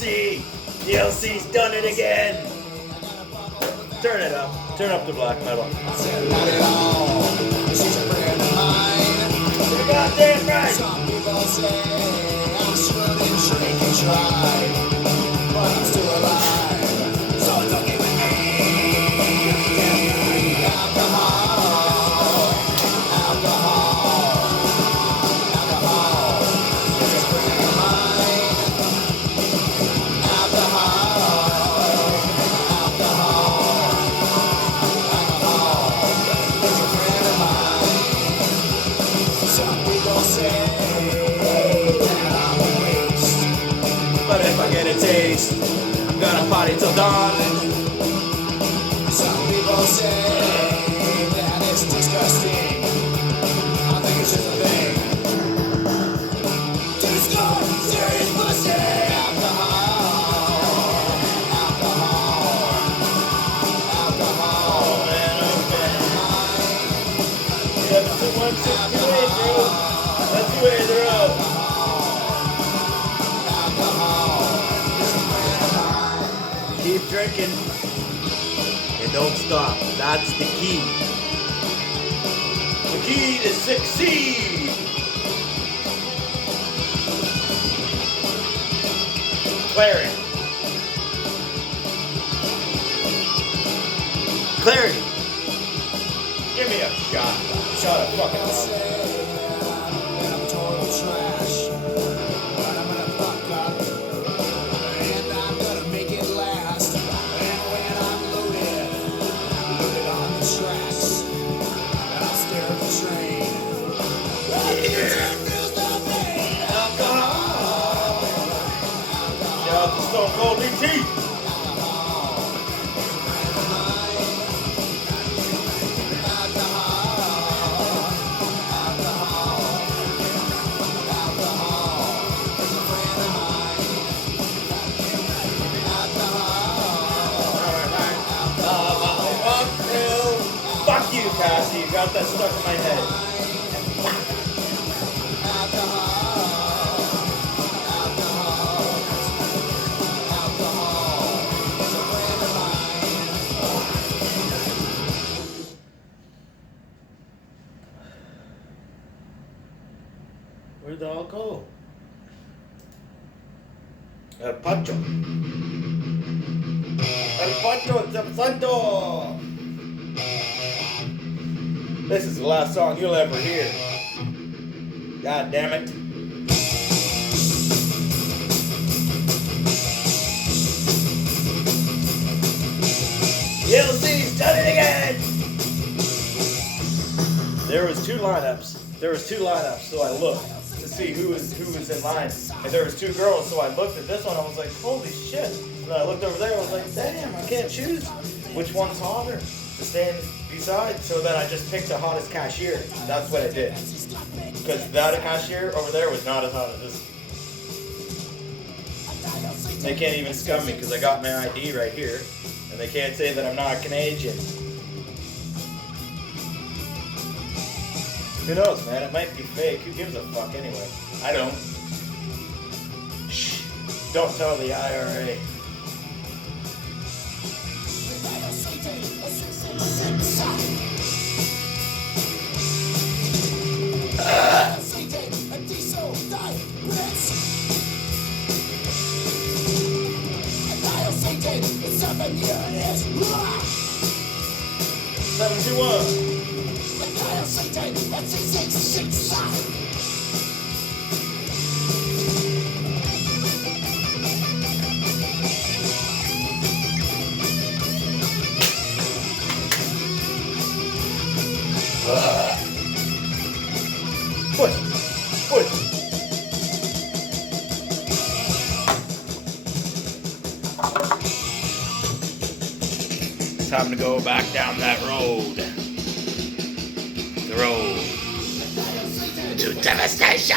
DLC. DLC's done it again. Turn it up. Turn up the black metal. You're goddamn right. Some people say I shouldn't drink and drive, but I'm still alive. So don't give me alcohol. It's a friend of mine. It's a friend of mine. Some people say that I'm a waste, But if I get a taste, I'm gonna party till dawn. some people say that it's disgusting. I think it's just a thing. To discover serious pussy. Alcohol. Man, okay. Yeah, but 168, bro. That's the way they're out. Keep drinking and don't stop. That's the key. The key to succeed. Clarity. Clarity. Give me a shot. Shot of fucking love. I'm total trash, but I'm gonna fuck up, and I'm gonna make it last. And when I'm loaded on the tracks, and I'll stare at the train. Alcohol. Shout out to Stone Cold DT. Fuck you, Cassie. You got that stuck in my head. Where'd they all go? El Pancho. El Pancho del Santo. This is the last song you'll ever hear. God damn it. LC's done it again! There was two lineups, so I looked to see who was in line. And there was two girls, so I looked at this one, I was like, holy shit. And then I looked over there, I was like, damn, I can't choose which one's hotter to stand beside. So then I just picked the hottest cashier. That's what I did. Because that cashier over there was not as hot as this. They can't even scum me because I got my ID right here. And they can't say that I'm not Canadian. Who knows, man? It might be fake. Who gives a fuck anyway? I don't. Shh. Don't tell the IRA. Seven years. 721. Push. Time to go back down that road. The road to devastation.